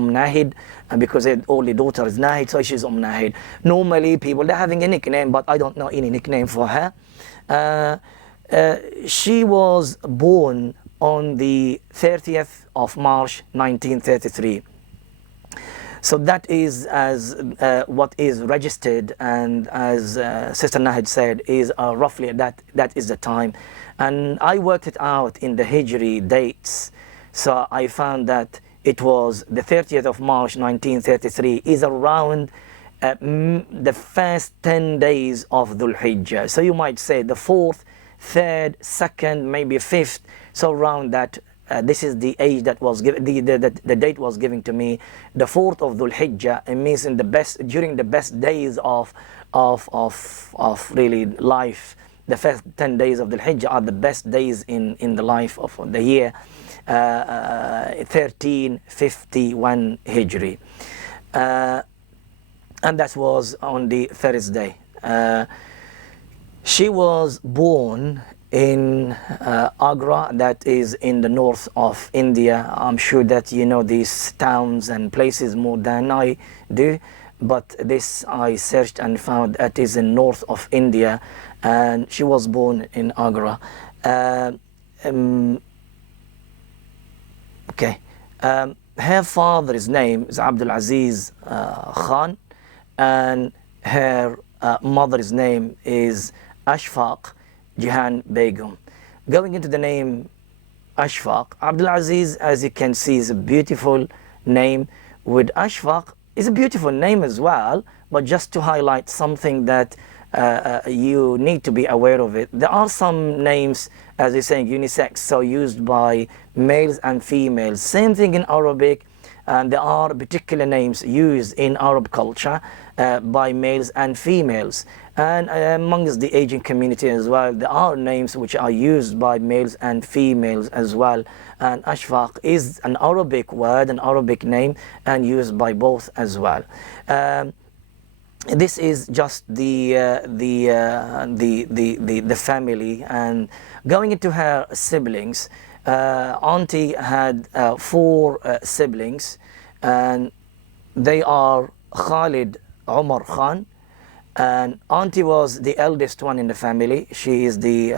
Nahid, and because her only daughter is Nahid, so she's Nahid. Normally people, they're having a nickname, but I don't know any nickname for her. She was born on the 30th of March 1933. So that is as what is registered, and as Sister Nahid said, is roughly that is the time. And I worked it out in the Hijri dates, so I found that it was the 30th of March 1933 is around the first 10 days of Dhul Hijjah. So you might say the 4th, 3rd, 2nd, maybe 5th, so around that. This is the age that was given, the date was given to me, the 4th of Dhul Hijjah. It means in the best, during the best days of really life. The first 10 days of Dhul Hijjah are the best days in the life of the year 1351 Hijri. And that was on the Thursday. She was born in Agra, that is in the north of India. I'm sure that you know these towns and places more than I do, but this I searched and found that is in north of India, and she was born in Agra. Her father's name is Abdul Aziz Khan, and her mother's name is Ashfaq Jihan Begum. Going into the name Ashfaq, Abdul Aziz, as you can see, is a beautiful name. With Ashfaq is a beautiful name as well, but just to highlight something that you need to be aware of it. There are some names, as you're saying, unisex, so used by males and females. Same thing in Arabic, and there are particular names used in Arab culture by males and females. And amongst the Asian community as well, there are names which are used by males and females as well. And Ashfaq is an Arabic word, an Arabic name, and used by both as well. This is just the family. And going into her siblings, Auntie had 4 siblings, and they are Khalid Umar Khan, and Auntie was the eldest one in the family. She is the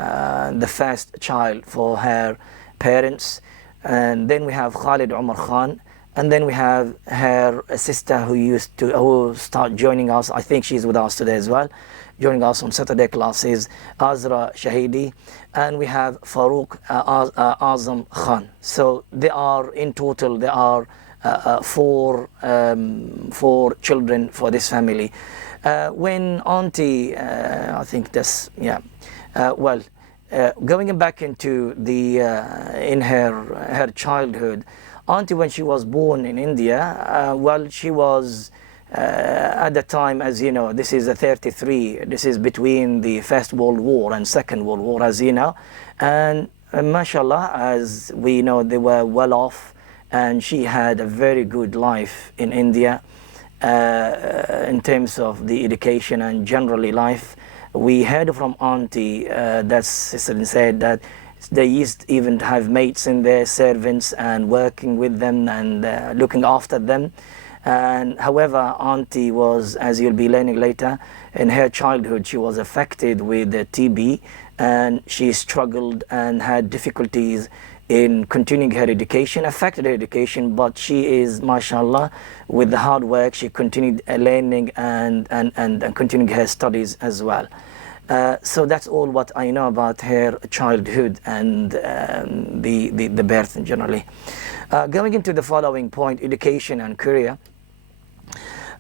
first child for her parents. And then we have Khalid Umar Khan, and then we have her sister who start joining us. I think she's with us today as well, joining us on Saturday classes, Azra Shahidi, and we have Farooq Azam Khan. So in total there are 4 children for this family. When Auntie, I think that's, yeah, going back into in her childhood, Auntie, when she was born in India, she was at the time, as you know, this is a 33. This is between the First World War and Second World War, as you know, and mashallah, as we know, they were well off, and she had a very good life in India. In terms of the education and generally life. We heard from Auntie that Sister said that they used even to have mates in their servants and working with them and looking after them. And however, Auntie was, as you'll be learning later, in her childhood she was affected with TB, and she struggled and had difficulties in continuing her education, affected her education, but she is, mashallah, with the hard work, she continued learning and continuing her studies as well. So that's all what I know about her childhood and the birth generally. Going into the following point, education and career.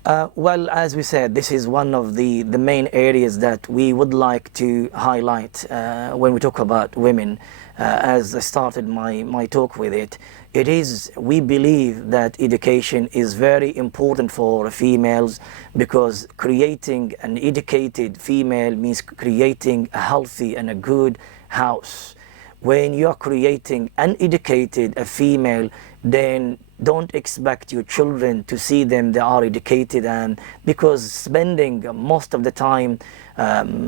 As we said, this is one of the main areas that we would like to highlight when we talk about women. As I started my talk with it, we believe that education is very important for females, because creating an educated female means creating a healthy and a good house. When you are creating uneducated female, then don't expect your children to see them they are educated, and because spending most of the time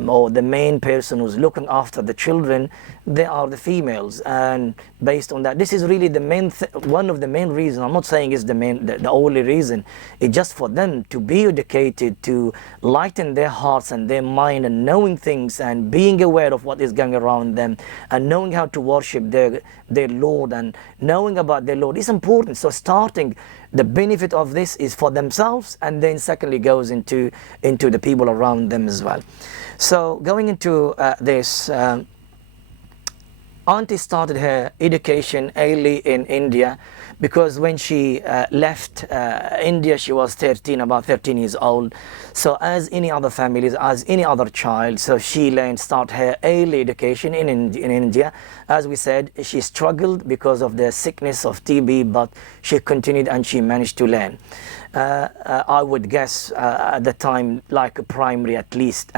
or the main person who's looking after the children, they are the females, and based on that, this is really the main one of the main reasons. I'm not saying it's the only reason. It's just for them to be educated, to lighten their hearts and their mind, and knowing things and being aware of what is going around them, and knowing how to worship their Lord and knowing about their Lord is important. So starting, the benefit of this is for themselves, and then secondly goes into the people around them as well. So going into this, Auntie started her education early in India, because when she left India, she was about 13 years old. So as any other families, as any other child, so she start her early education in India. As we said, she struggled because of the sickness of TB, but she continued and she managed to learn. I would guess at the time, like a primary, at least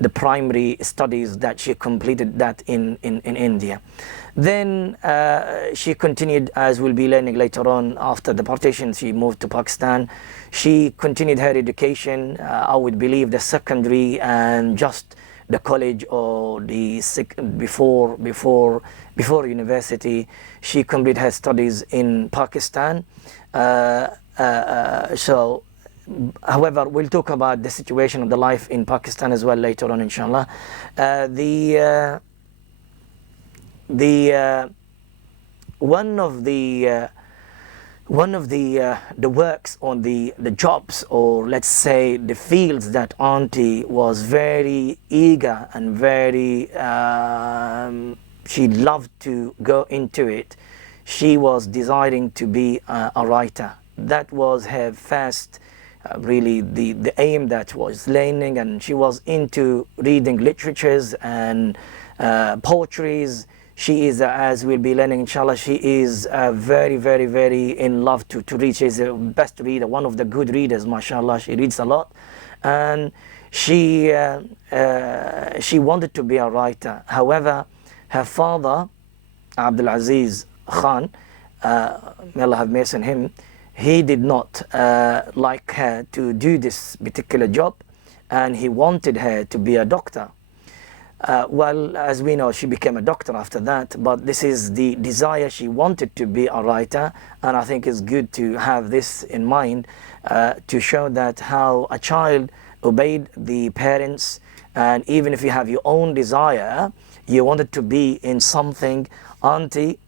the primary studies that she completed that in India. Then she continued, as we'll be learning later on, after the partition she moved to Pakistan. She continued her education, I would believe the secondary and just the college or the before university. She completed her studies in Pakistan. However, we'll talk about the situation of the life in Pakistan as well later on, inshallah. One of the works on the jobs, or let's say the fields that Auntie was very eager and very she loved to go into it. She was desiring to be a writer. That was her first really the aim that was learning, and she was into reading literatures and poetries. She is, as we'll be learning inshallah, she is very, very, very in love to read. She's the best reader, one of the good readers, mashallah. She reads a lot, and she wanted to be a writer. However, her father, Abdul Aziz Khan, may Allah have mercy on him, he did not like her to do this particular job, and he wanted her to be a doctor. Well, as we know, she became a doctor after that, but this is the desire. She wanted to be a writer, and I think it's good to have this in mind to show that how a child obeyed the parents, and even if you have your own desire, you wanted to be in something. Auntie,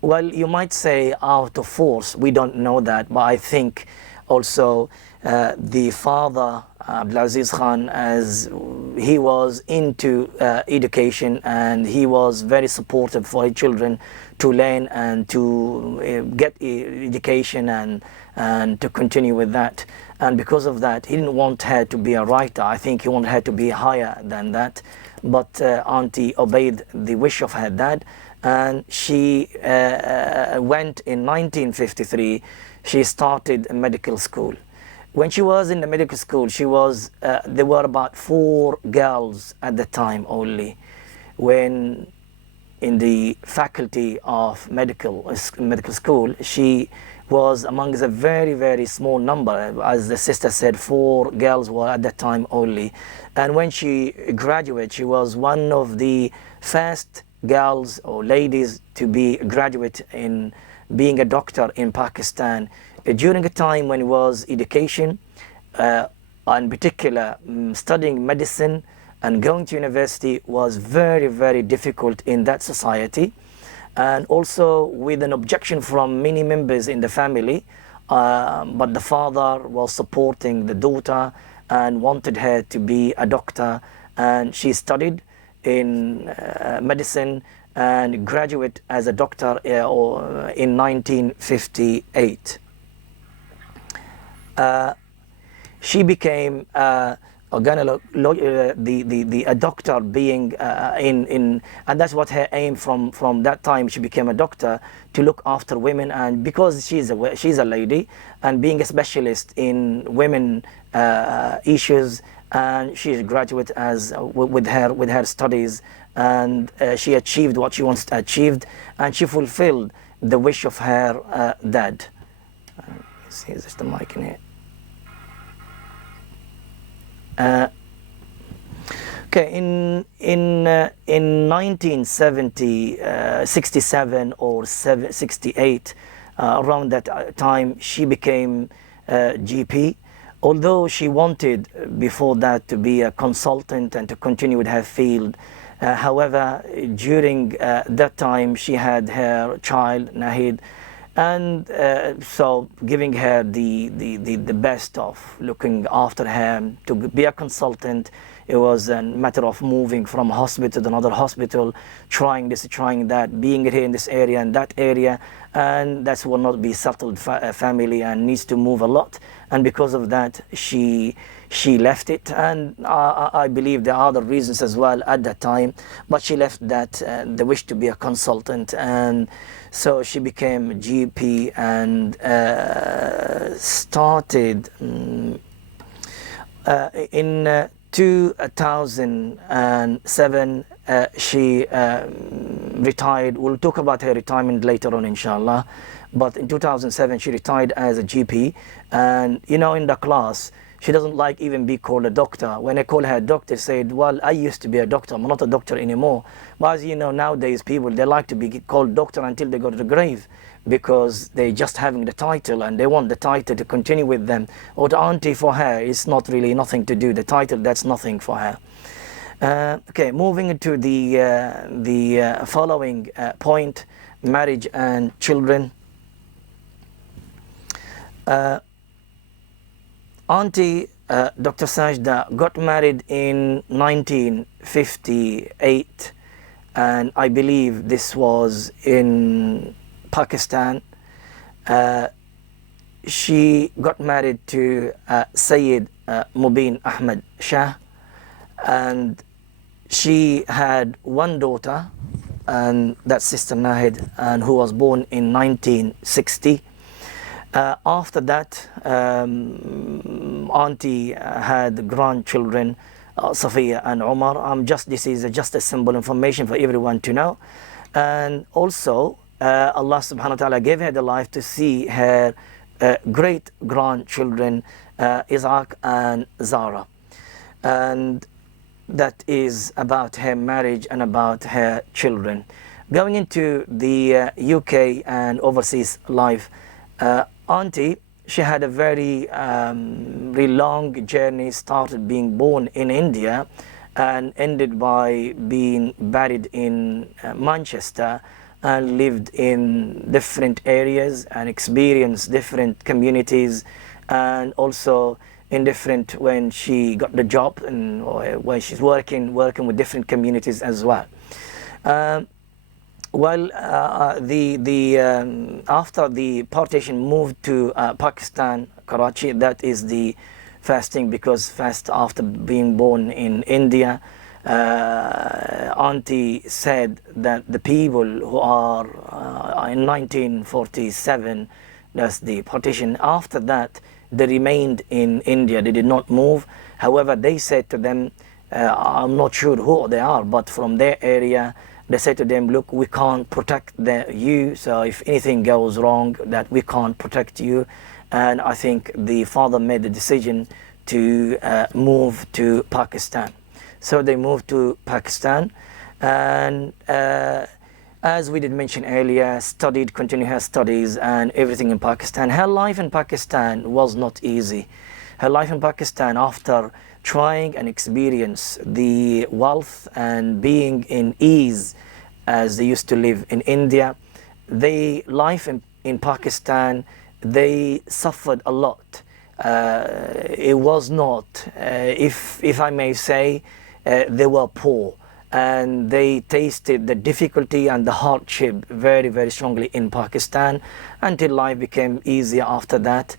well, you might say out of force, we don't know that, but I think also the father, Abdulaziz Khan, as he was into education, and he was very supportive for his children to learn and to get education and to continue with that. And because of that, he didn't want her to be a writer. I think he wanted her to be higher than that. But Auntie obeyed the wish of her dad, and she went in 1953. She started a medical school. When she was in the medical school, she was there were about 4 girls at the time only. When in the faculty of medical school, she was amongst a very, very small number. As the sister said, 4 girls were at that time only. And when she graduated, she was one of the first girls or ladies to be a graduate in being a doctor in Pakistan. During a time when it was education, in particular studying medicine and going to university was very, very difficult in that society, and also with an objection from many members in the family, but the father was supporting the daughter and wanted her to be a doctor, and she studied in medicine and graduate as a doctor in 1958. She became a doctor, being and that's what her aim from that time. She became a doctor to look after women, and because she's a lady and being a specialist in women issues, and she graduated as with her studies, and she achieved what she wants to achieve, and she fulfilled the wish of her dad. See, there's the mic in here. Okay, in 1970, 67 or 68, around that time, she became GP. Although she wanted before that to be a consultant and to continue with her field, however, during that time she had her child Nahid, and so giving her the best of looking after her to be a consultant. It was a matter of moving from hospital to another hospital, trying this, trying that, being here in this area and that area, and that will not be settled family and needs to move a lot. And because of that, she left it, and I believe there are other reasons as well at that time, but she left that the wish to be a consultant, and so she became a GP and started in 2007 she retired. We'll talk about her retirement later on, inshallah. But in 2007 she retired as a GP, and in the class she doesn't like even be called a doctor. When I call her a doctor, said, well, I used to be a doctor, I'm not a doctor anymore. But as you know, nowadays people, they like to be called doctor until they go to the grave, because they just having the title and they want the title to continue with them. Or the auntie, for her, is not really nothing to do. The title, that's nothing for her. Okay, moving into the following point, marriage and children. Auntie Dr. Sajda got married in 1958, and I believe this was in Pakistan. She got married to Sayyid Mubin Ahmad Shah, and she had one daughter, and that's Sister Nahid, and who was born in 1960. After that, Auntie had grandchildren, Safiya and Umar. This is just a simple information for everyone to know. And also, Allah subhanahu wa ta'ala gave her the life to see her great grandchildren, Isaac and Zara. And that is about her marriage and about her children. Going into the UK and overseas life, Auntie, she had a very long journey, started being born in India and ended by being buried in Manchester, and lived in different areas and experienced different communities, and also in different, when she got the job and when she's working with different communities as well. After the partition, moved to Pakistan, Karachi. That is the first thing, because first after being born in India, Auntie said that the people who are in 1947, that's the partition, after that they remained in India, they did not move. However, they said to them, I'm not sure who they are, but from their area, they said to them, look, we can't protect you, so if anything goes wrong, that we can't protect you. And I think the father made the decision to move to Pakistan. So they moved to Pakistan, and as we did mention earlier, continued her studies and everything in Pakistan. Her life in Pakistan was not easy. Her life in Pakistan, after trying and experience the wealth and being in ease as they used to live in India, life in Pakistan, they suffered a lot. It was not, if I may say, they were poor, and they tasted the difficulty and the hardship very, very strongly in Pakistan, until life became easier after that.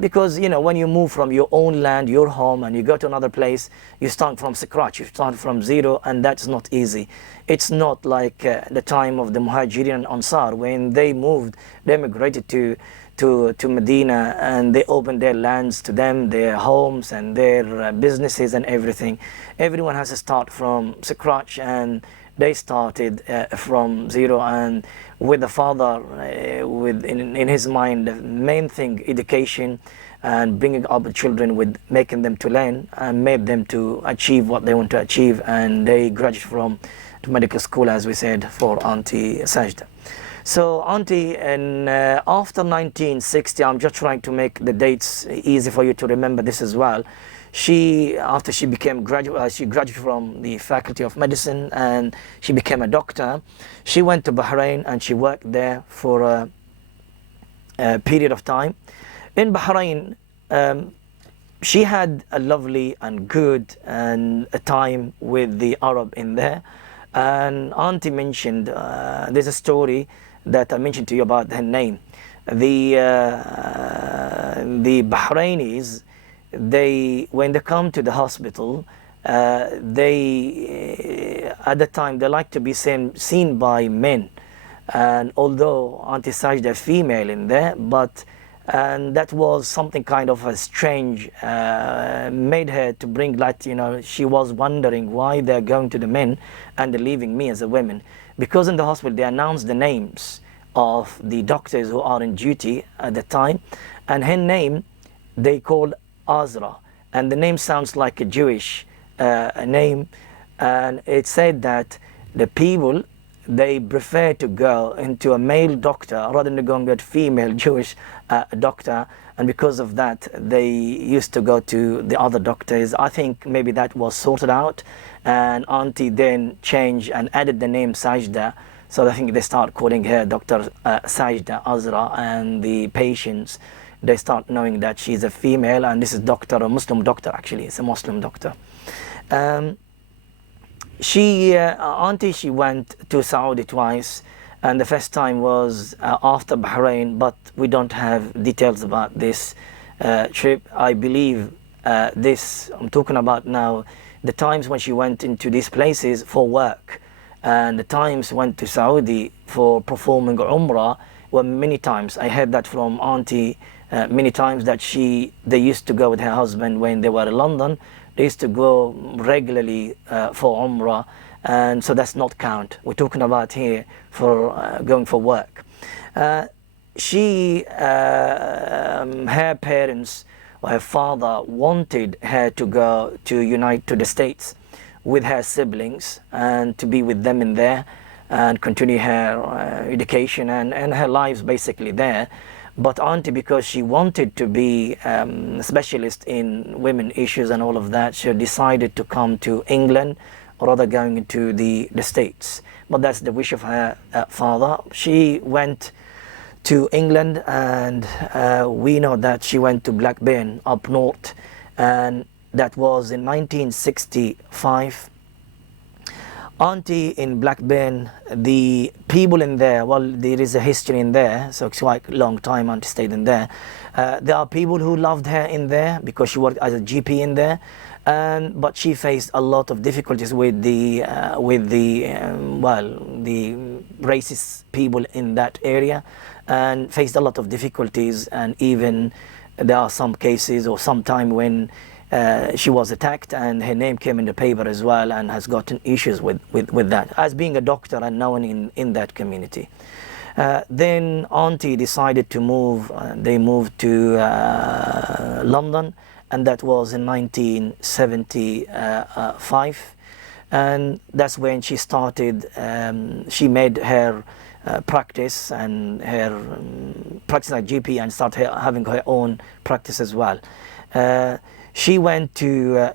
Because when you move from your own land, your home, and you go to another place, you start from scratch, you start from zero, and that's not easy. It's not like the time of the Muhajirin and Ansar, when they moved, they migrated to Medina, and they opened their lands to them, their homes and their businesses and everything. Everyone has to start from scratch, and They started from zero, and with the father, in his mind, the main thing, education, and bringing up the children with making them to learn and made them to achieve what they want to achieve. And they graduated from medical school, as we said, for Auntie Sajda. So Auntie, and after 1960, I'm just trying to make the dates easy for you to remember this as well. After she became she graduated from the Faculty of Medicine and she became a doctor. She went to Bahrain and she worked there for a period of time. In Bahrain, she had a lovely and good and a time with the Arab in there. And Auntie mentioned, there's a story that I mentioned to you about her name. The Bahrainis, when they come to the hospital, at the time they like to be seen by men. And although Auntie Sajda female in there, and that was something kind of a strange, made her to bring light, she was wondering why they're going to the men and they're leaving me as a woman. Because in the hospital they announced the names of the doctors who are in duty at the time, and her name they called Azra, and the name sounds like a Jewish name, and it said that the people, they prefer to go into a male doctor rather than going to a female Jewish doctor, and because of that they used to go to the other doctors. I think maybe that was sorted out, and Auntie then changed and added the name Sajda, so I think they start calling her Dr. Sajda Azra, and the patients, they start knowing that she's a female, and this is doctor, a Muslim doctor actually, it's a Muslim doctor. Auntie, she went to Saudi twice, and the first time was after Bahrain, but we don't have details about this trip. I believe I'm talking about now, the times when she went into these places for work, and the times went to Saudi for performing Umrah were many times. I heard that from Auntie many times, that they used to go with her husband when they were in London. They used to go regularly for Umrah, and so that's not count. We're talking about here for going for work. Her parents, or her father, wanted her to go to the States with her siblings and to be with them in there and continue her education and her lives basically there. But Auntie, because she wanted to be a specialist in women issues and all of that, she decided to come to England rather going into the States. But that's the wish of her father. She went to England, and we know that she went to Blackburn up north, and that was in 1965. Auntie in Blackburn, the people in there, well, there is a history in there, so it's quite a long time Auntie stayed in there. There are people who loved her in there because she worked as a GP in there, but she faced a lot of difficulties with the racist people in that area, and faced a lot of difficulties, and even there are some cases or some time when she was attacked and her name came in the paper as well, and has gotten issues with that as being a doctor and known in that community. Then Auntie decided to move. They moved to London, and that was in 1975, and that's when she started. She made her practice and her practice like GP, and started having her own practice as well. She went to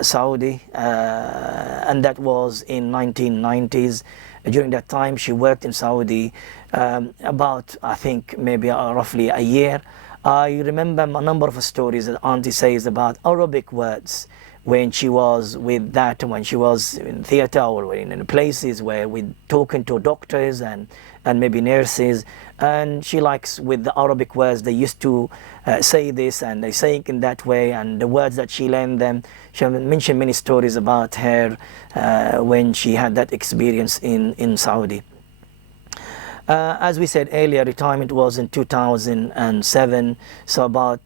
Saudi, and that was in 1990s. During that time, she worked in Saudi about, I think, maybe roughly a year. I remember a number of stories that Auntie says about Arabic words when she was with that, when she was in theater or in places where we're talking to doctors and maybe nurses, and she likes with the Arabic words, they used to say this and they say it in that way, and the words that she learned them. She mentioned many stories about her when she had that experience in Saudi. As we said earlier, retirement was in 2007, so about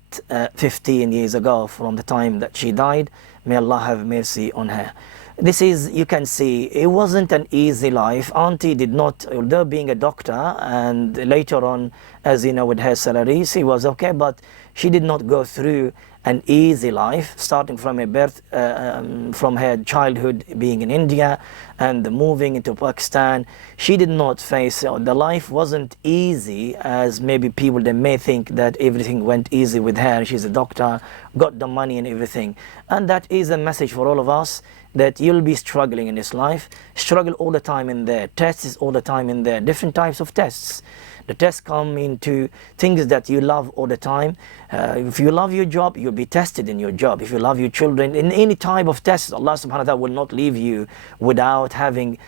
15 years ago from the time that she died. May Allah have mercy on her. this is, you can see, it wasn't an easy life. Auntie did not, although being a doctor, and later on, as you know, with her salary, she was okay, but she did not go through an easy life, starting from her birth, from her childhood being in India and moving into Pakistan. She did not face, the life wasn't easy as maybe people, they may think that everything went easy with her. She's a doctor, got the money and everything. And that is a message for all of us, that you'll be struggling in this life. Struggle all the time in there. Tests all the time in there. Different types of tests. The tests come into things that you love all the time. If you love your job, you'll be tested in your job. If you love your children, in any type of test, Allah subhanahu wa ta'ala will not leave you without having,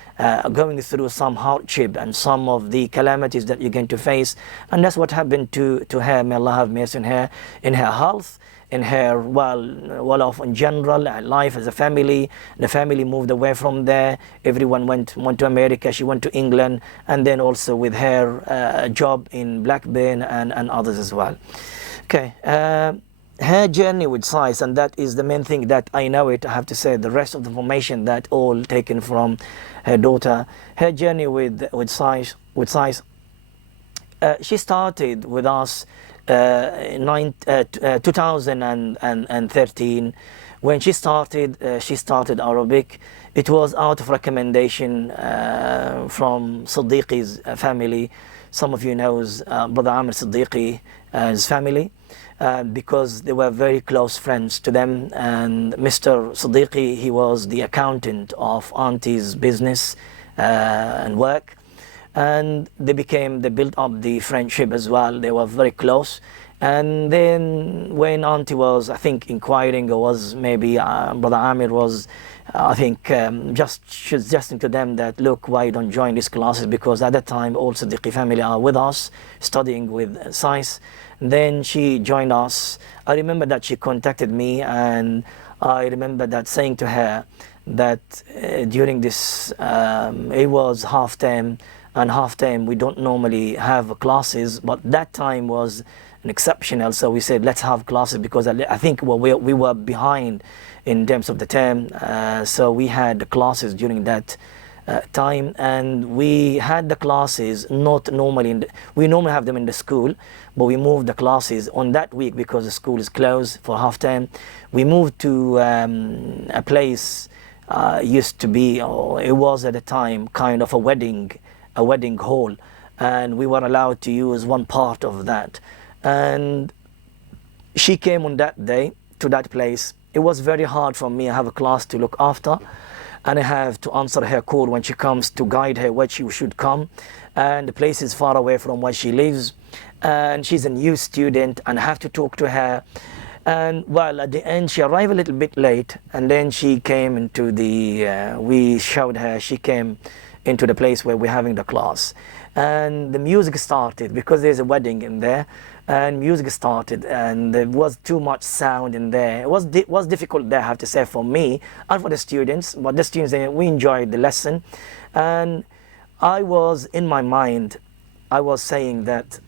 going through some hardship and some of the calamities that you're going to face. And that's what happened to her. May Allah have mercy on her, in her health, in her well-off in general, life as a family. The family moved away from there. Everyone went to America. She went to England, and then also with her job in Blackburn and others as well. Okay, her journey with science, and that is the main thing that I know it. I have to say, the rest of the information that all taken from her daughter. Her journey with science. She started with us in 2013. When she started Arabic. It was out of recommendation from Siddiqi's family. Some of you knows Brother Amir Siddiqi's family, because they were very close friends to them. And Mr. Siddiqi, he was the accountant of Auntie's business and work. And they built up the friendship as well. They were very close. And then when Auntie was, I think, inquiring, or was maybe Brother Amir was, I think, just suggesting to them that, look, why don't join these classes? Because at that time, all Siddiqi family are with us, studying with science. Then she joined us. I remember that she contacted me, and I remember that saying to her that during this, it was half term, and half term we don't normally have classes, but that time was an exceptional, so we said let's have classes, because I think we were behind in terms of the term, so we had the classes during that time. And we had the classes not normally we normally have them in the school, but we moved the classes on that week because the school is closed for half term. We moved to a place used to be, or it was at the time, kind of a wedding hall, and we were allowed to use one part of that. And she came on that day to that place. It was very hard for me. I have a class to look after, and I have to answer her call when she comes, to guide her where she should come. And the place is far away from where she lives, and she's a new student, and I have to talk to her. And well, at the end she arrived a little bit late, and then she came into the we showed her, she came into the place where we're having the class, and the music started, because there's a wedding in there, and music started, and there was too much sound in there. It was difficult there, I have to say, for me and for the students, but the students, we enjoyed the lesson. And I was, in my mind, I was saying that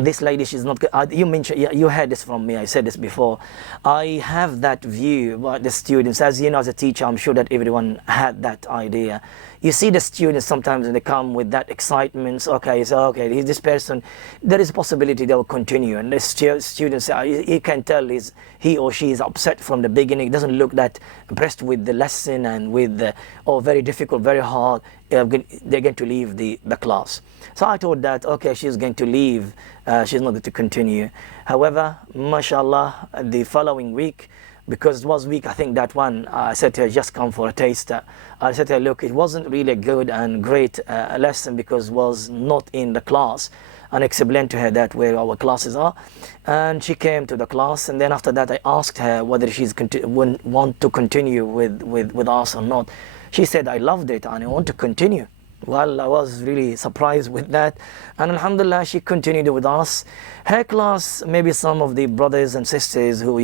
this lady, she's not good. You mentioned, you heard this from me, I said this before. I have that view about the students. As you know, as a teacher, I'm sure that everyone had that idea. You see the students sometimes when they come with that excitement, okay, so okay, this person, there is a possibility they will continue. And the students, you can tell he or she is upset from the beginning, doesn't look that impressed with the lesson, and with the, very difficult, very hard, they're going to leave the class. So I thought that, okay, she's going to leave, she's not going to continue. However, mashallah, the following week, because it was week, I think that one, I said to her, just come for a taste. I said to her, look, it wasn't really a good and great lesson, because it was not in the class. And I explained to her that where our classes are. And she came to the class, and then after that I asked her whether she's want to continue with us or not. She said, I loved it and I want to continue. Well, I was really surprised with that, and alhamdulillah, she continued with us. Her class, maybe some of the brothers and sisters who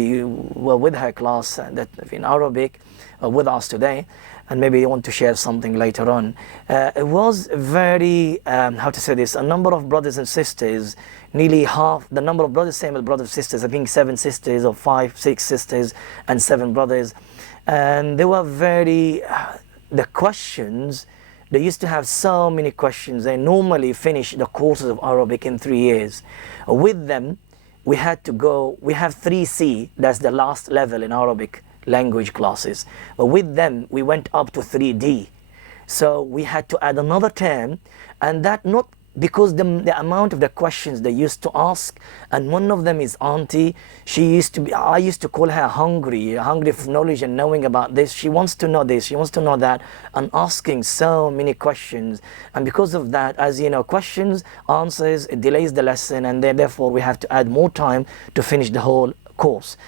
were with her class that in Arabic are with us today, and maybe you want to share something later on. It was very, how to say this, a number of brothers and sisters, nearly half the number of brothers, same as brothers and sisters, I think 7 sisters or 5, 6 sisters and 7 brothers. and they were very, the questions, they used to have so many questions. They normally finish the courses of Arabic in 3 years. With them, we had to go, we have 3C, that's the last level in Arabic language classes. But with them, we went up to 3D. So we had to add another term, and that not because the amount of the questions they used to ask, and one of them is Auntie. She used to be, I used to call her hungry for knowledge and knowing about this. She wants to know this, she wants to know that, and asking so many questions. And because of that, as you know, questions, answers, it delays the lesson, and therefore we have to add more time to finish the whole course.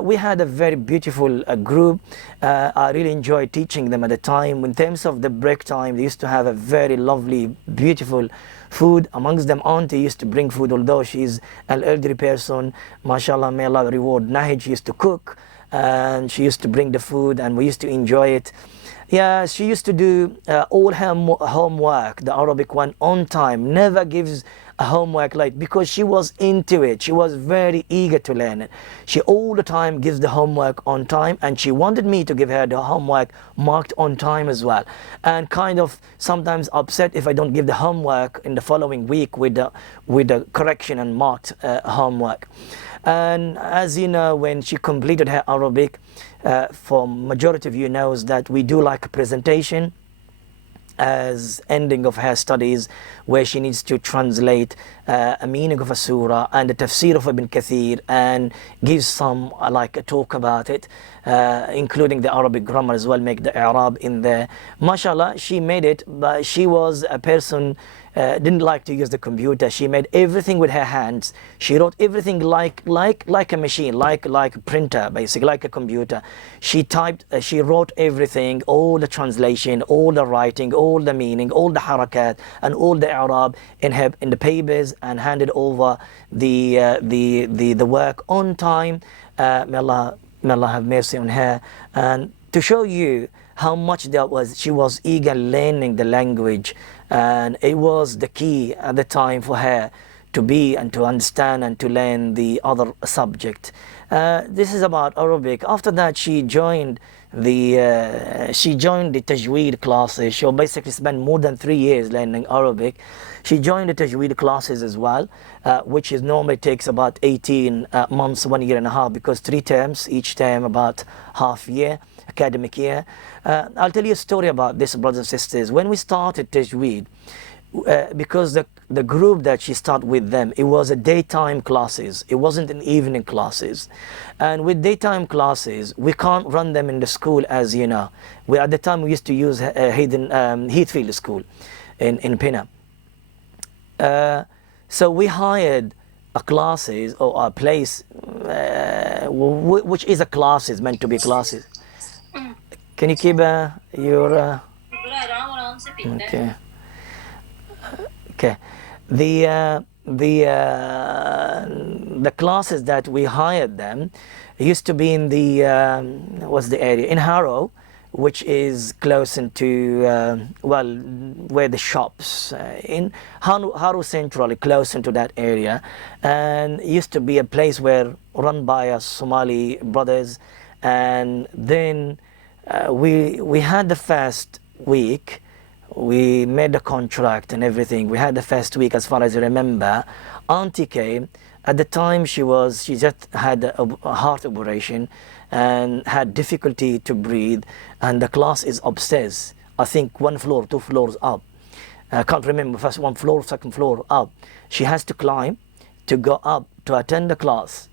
We had a very beautiful group. I really enjoyed teaching them at the time. In terms of the break time, they used to have a very lovely, beautiful food. Amongst them, Auntie used to bring food, although she's an elderly person. MashaAllah, may Allah reward Nahid. She used to cook, and she used to bring the food, and we used to enjoy it. Yeah, she used to do all her homework, the Arabic one, on time. Never gives a homework late, because she was into it. She was very eager to learn it. She all the time gives the homework on time, and she wanted me to give her the homework marked on time as well. And kind of sometimes upset if I don't give the homework in the following week with the correction and marked homework. And as you know, when she completed her Arabic, for majority of you knows that we do like a presentation as ending of her studies, where she needs to translate a meaning of a surah and the tafsir of Ibn Kathir, and give some like a talk about it, including the Arabic grammar as well, make the i'rab in there. MashaAllah, she made it, but she was a person didn't like to use the computer. She made everything with her hands. She wrote everything like a machine, like a printer, basically like a computer. She typed, she wrote everything, all the translation, all the writing, all the meaning, all the harakat, and all the i'rab in the papers, and handed over the work on time. May Allah have mercy on her. And to show you how much she was eager learning the language, and it was the key at the time for her to be and to understand and to learn the other subject. This is about Arabic. After that, she joined the Tajweed classes. She basically spent more than 3 years learning Arabic. She joined the Tajweed classes as well, which is normally takes about 18 months, 1 year and a half, because 3 terms, each term about half year, academic year. I'll tell you a story about this, brothers and sisters. When we started Tajweed, because the group that she started with them, it was a daytime classes. It wasn't an evening classes. And with daytime classes, we can't run them in the school, as you know. At the time, we used to use Heathfield School in Pinner. So we hired a classes, or a place, which is a classes, meant to be classes. Can you keep your... Okay. Okay, the classes that we hired them used to be in the what's the area in Harrow, which is close to well, where the shops in Harrow Central, close into that area, and it used to be a place where run by us Somali brothers. And then we had the first week. We made the contract and everything. We had the first week, as far as I remember. Auntie came. At the time, she just had a heart operation and had difficulty to breathe. And the class is upstairs. I think 1 floor, 2 floors up. I can't remember, first 1 floor, 2nd floor up. She has to climb to go up to attend the class.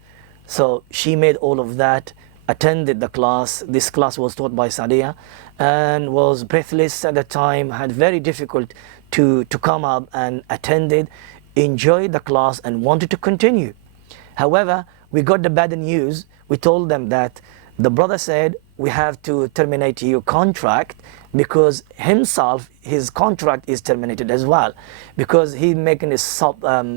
So she made all of that, attended the class. This class was taught by Sadia, and was breathless at the time, had very difficult to come up, and attended, enjoyed the class, and wanted to continue. However, we got the bad news. We told them that the brother said, we have to terminate your contract, because his contract is terminated as well, because he's making a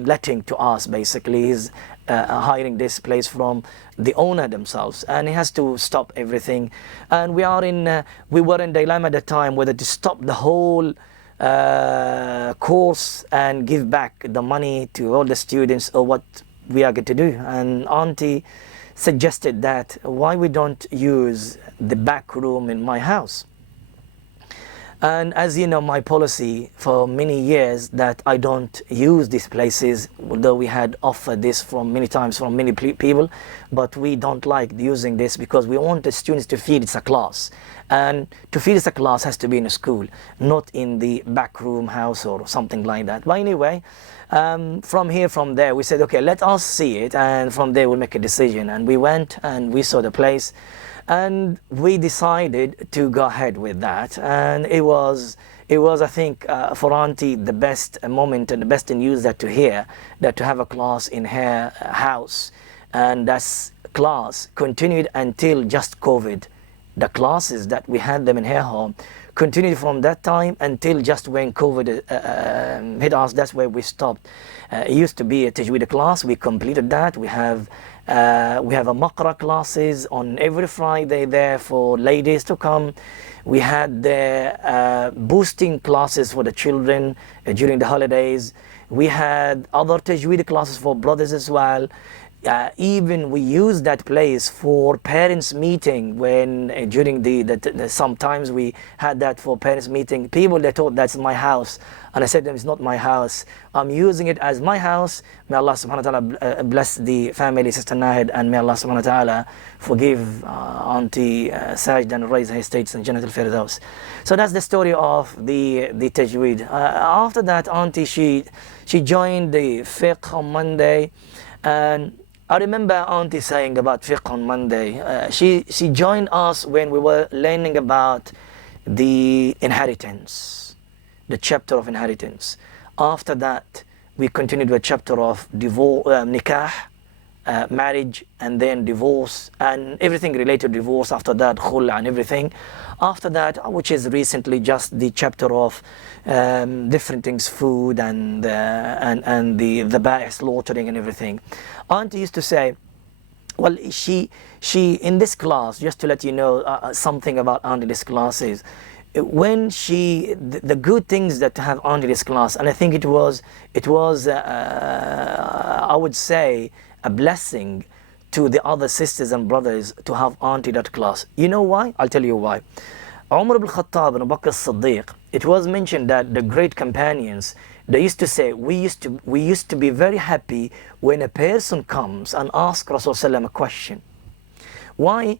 letting to us, basically. He's hiring this place from the owner themselves, and he has to stop everything. And we were in dilemma at the time whether to stop the whole course and give back the money to all the students, or what we are going to do. And Auntie suggested that why we don't use the back room in my house. And as you know, my policy for many years that I don't use these places, although we had offered this from many times from many people, but we don't like using this because we want the students to feel it's a class. And to feel it's a class has to be in a school, not in the back room house or something like that. But anyway, from there, we said, okay, let us see it, and from there we'll make a decision. And we went and we saw the place, and we decided to go ahead with that. And it was I think for Auntie the best moment and the best news that to hear that to have a class in her house, and that class continued until just COVID. The classes that we had them in her home continued from that time until just when COVID hit us. That's where we stopped. It used to be a tajweed class. We completed that. We have a Maqra classes on every Friday there for ladies to come. We had the boosting classes for the children during the holidays. We had other tajweed classes for brothers as well. Even we use that place for parents meeting when during the sometimes we had that for parents meeting. People, they thought that's my house, and I said to them, it's not my house. I'm using it as my house. May Allah subhanahu wa ta'ala bless the family, Sister Nahid, and may Allah subhanahu wa ta'ala forgive Auntie Sajda and raise her states in Jannat al-Firdaus. So that's the story of the tajweed. After that, Auntie, she joined the fiqh on Monday, and I remember Auntie saying about fiqh on Monday. She joined us when we were learning about the inheritance, the chapter of inheritance. After that, we continued with a chapter of divorce, nikah, marriage, and then divorce, and everything related to divorce. After that, khul and everything. After that, which is recently just the chapter of different things, food and the ba'i, slaughtering and everything. Auntie used to say, well, she in this class, just to let you know something about Auntie this class is, when the good things that have Auntie this class, and I think it was I would say a blessing to the other sisters and brothers to have Auntie that class. You know why? I'll tell you why. Umar ibn Khattab and Abu Bakr as-Siddiq, it was mentioned that the great companions, they used to say, we used to be very happy when a person comes and asks Rasulullah a question. Why?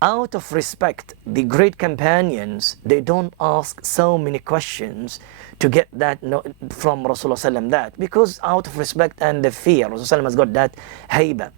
Out of respect, the great companions, they don't ask so many questions to get that from Rasulullah that, because out of respect and the fear, Rasulullah has got that hayba.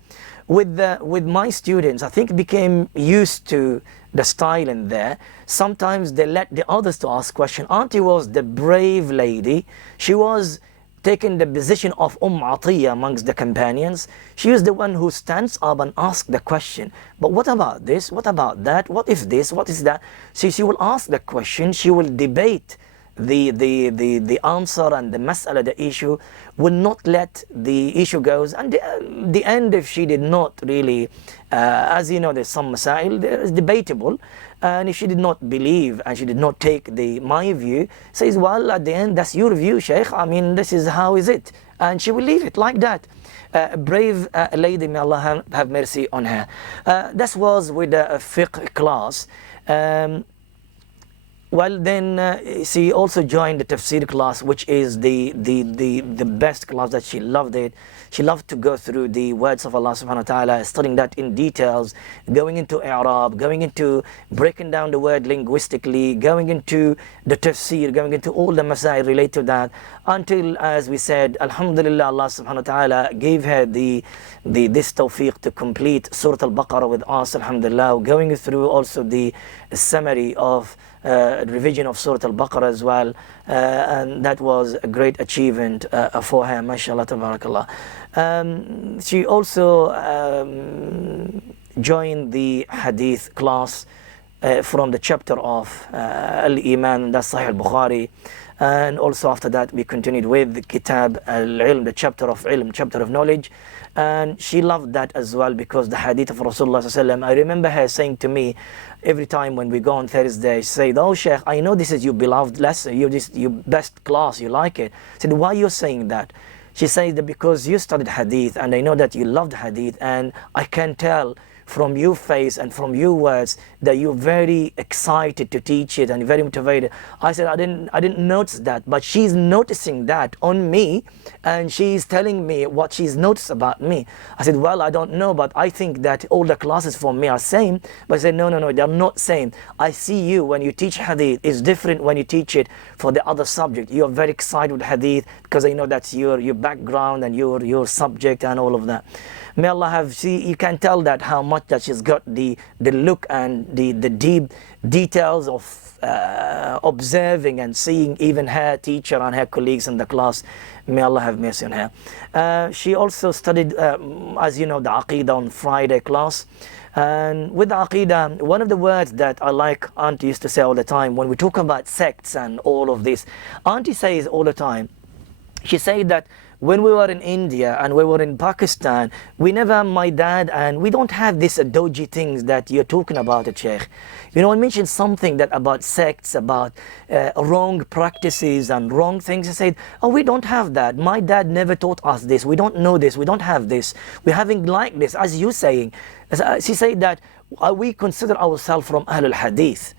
With my students, I think became used to the style in there. Sometimes they let the others to ask questions. Auntie was the brave lady. She was taking the position of Atiyya amongst the companions. She is the one who stands up and asks the question. But what about this? What about that? What if this? What is that? So she will ask the question. She will debate the answer and the mas'ala, the issue, will not let the issue goes. And the end, if she did not really, as you know, there's some masail, there is debatable. And if she did not believe and she did not take my view, says, well, at the end, that's your view, Sheikh. I mean, this is how is it. And she will leave it like that. A brave lady, may Allah have mercy on her. That was with the fiqh class. Well, then she also joined the Tafsir class, which is the best class that she loved it. She loved to go through the words of Allah subhanahu wa ta'ala, studying that in details, going into i'rab, going into breaking down the word linguistically, going into the tafsir, going into all the masail related to that, until, as we said, alhamdulillah, Allah subhanahu wa ta'ala gave her this tawfiq to complete Surah al-Baqarah with us, alhamdulillah, going through also the summary of revision of Surah al-Baqarah as well, and that was a great achievement for her, mashallah, tabarakallah. She also joined the hadith class from the chapter of al-Iman, that's Sahih al-Bukhari, and also after that we continued with Kitab al-Ilm, the chapter of ilm, chapter of knowledge. And she loved that as well, because the hadith of Rasulullah, I remember her saying to me every time when we go on Thursday, she said, oh Sheikh, I know this is your beloved lesson, your best class, you like it. I said, why are you saying that? She says that because you studied hadith and I know that you loved hadith, and I can tell from your face and from your words that you're very excited to teach it and very motivated. I said I didn't notice that, but she's noticing that on me, and she's telling me what she's noticed about me. I said, well, I don't know, but I think that all the classes for me are same. But I said, no, they're not same. I see you when you teach hadith is different when you teach it for the other subject. You're very excited with hadith because I know that's your background and your subject and all of that. May Allah have, you can tell that how much that she's got the look and the deep details of observing and seeing even her teacher and her colleagues in the class. May Allah have mercy on her. She also studied, as you know, the Aqidah on Friday class. And with the Aqidah, one of the words that I like Auntie used to say all the time when we talk about sects and all of this, Auntie says all the time, she said that when we were in India and we were in Pakistan, we never, my dad, and we don't have this dodgy things that you're talking about, Sheikh. You know, I mentioned something that about sects, about wrong practices and wrong things. I said, oh, we don't have that. My dad never taught us this. We don't know this. We don't have this. We're having like this, as you saying. She said that we consider ourselves from Ahlul Hadith.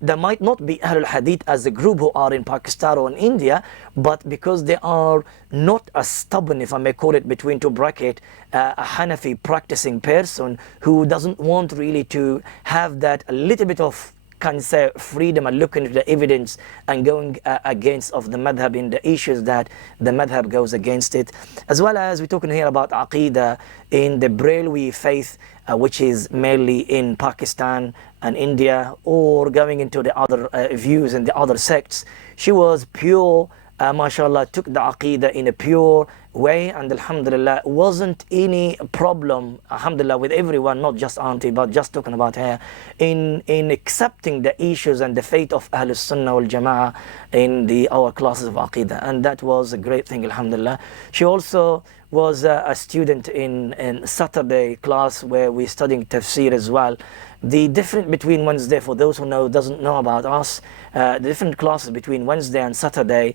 There might not be Ahlul Hadith as a group who are in Pakistan or in India, but because they are not as stubborn, if I may call it between two brackets, a Hanafi practicing person who doesn't want really to have that a little bit of, can say, freedom and looking into the evidence and going against of the madhab in the issues that the madhab goes against it. As well as we're talking here about Aqidah in the Brailwi faith, which is mainly in Pakistan and India, or going into the other views and the other sects. She was pure, mashallah, took the Aqidah in a pure way, and alhamdulillah, wasn't any problem, alhamdulillah, with everyone, not just Auntie, but just talking about her, in accepting the issues and the faith of Ahlul Sunnah wal Jama'ah in our classes of Aqidah. And that was a great thing, alhamdulillah. She also was a student in Saturday class where we're studying tafsir as well. The difference between Wednesday, for those who doesn't know about us, the different classes between Wednesday and Saturday.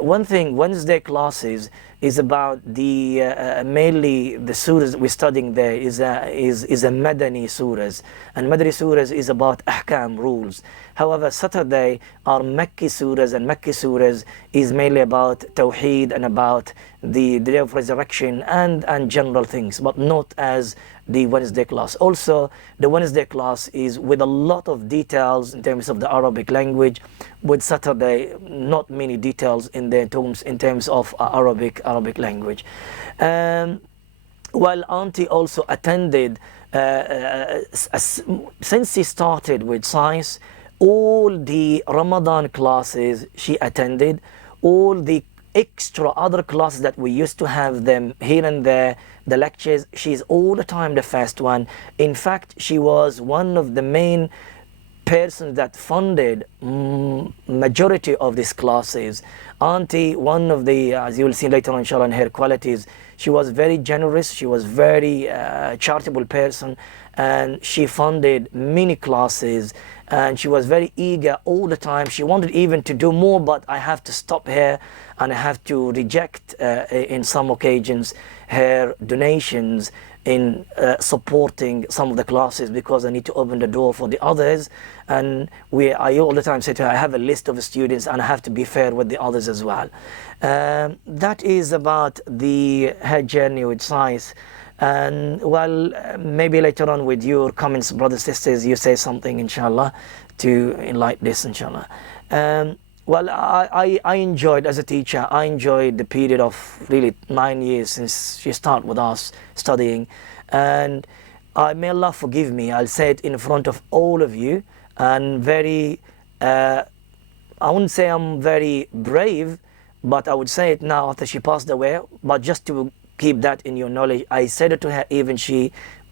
One thing, Wednesday classes is about the mainly the surahs we're studying there is a Madani surahs, and Madani surahs is about ahkam rules. However, Saturday are Makki surahs, and Makki surahs is mainly about Tawheed and about the day of resurrection and general things, but not as the Wednesday class. Also, the Wednesday class is with a lot of details in terms of the Arabic language. With Saturday, not many details in terms of Arabic language. While Auntie also attended, since she started with science, all the Ramadan classes she attended, all the extra other classes that we used to have them here and there, the lectures, she's all the time the first one. In fact, she was one of the main persons that funded majority of these classes. Auntie, one of the, as you will see later on inshallah in her qualities, she was very generous, she was very charitable person, and she funded many classes, and she was very eager all the time. She wanted even to do more, but I have to stop her and I have to reject in some occasions her donations in supporting some of the classes, because I need to open the door for the others. And I all the time say to her, I have a list of students and I have to be fair with the others as well. That is about her journey with science. And well, maybe later on with your comments, brothers, sisters, you say something inshallah to enlighten this inshallah. Well, I enjoyed, as a teacher, I enjoyed the period of really 9 years since she started with us studying. And may Allah forgive me, I'll say it in front of all of you, and very, I wouldn't say I'm very brave, but I would say it now after she passed away. But just to keep that in your knowledge, I said it to her even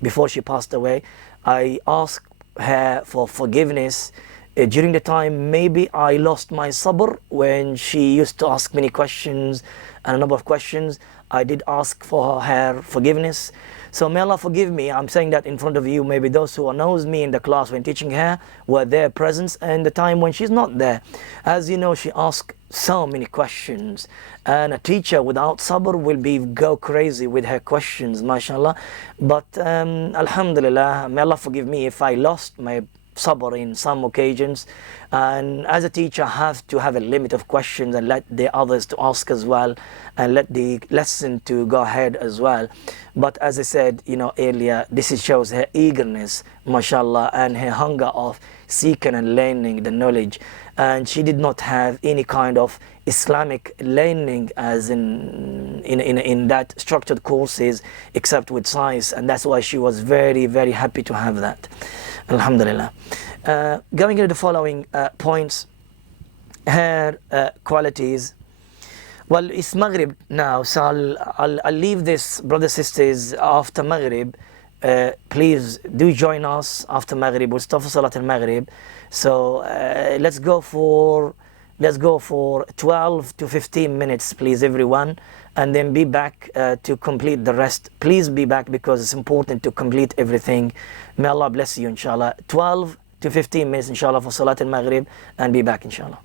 before she passed away. I asked her for forgiveness. During the time, maybe I lost my sabr when she used to ask many questions and a number of questions. I did ask for her forgiveness. So may Allah forgive me. I'm saying that in front of you. Maybe those who knows me in the class when teaching her were there present, and the time when she's not there. As you know, she asked so many questions, and a teacher without sabr will go crazy with her questions, mashallah. But alhamdulillah, may Allah forgive me if I lost my sabr in some occasions, and as a teacher I have to have a limit of questions and let the others to ask as well, and let the lesson to go ahead as well. But as I said, earlier, this shows her eagerness, mashallah, and her hunger of seeking and learning the knowledge. And she did not have any kind of Islamic learning as in that structured courses except with science, and that's why she was very, very happy to have that. Alhamdulillah. Going into the following points, her qualities. Well, it's Maghrib now, so I'll leave this, brothers and sisters, after Maghrib. Please do join us after Maghrib. We'll start for Salat al-Maghrib. So let's go for 12 to 15 minutes, please, everyone, and then be back to complete the rest. Please be back because it's important to complete everything. May Allah bless you, inshallah. 12 to 15 minutes, inshallah, for Salat al-Maghrib, and be back, inshallah.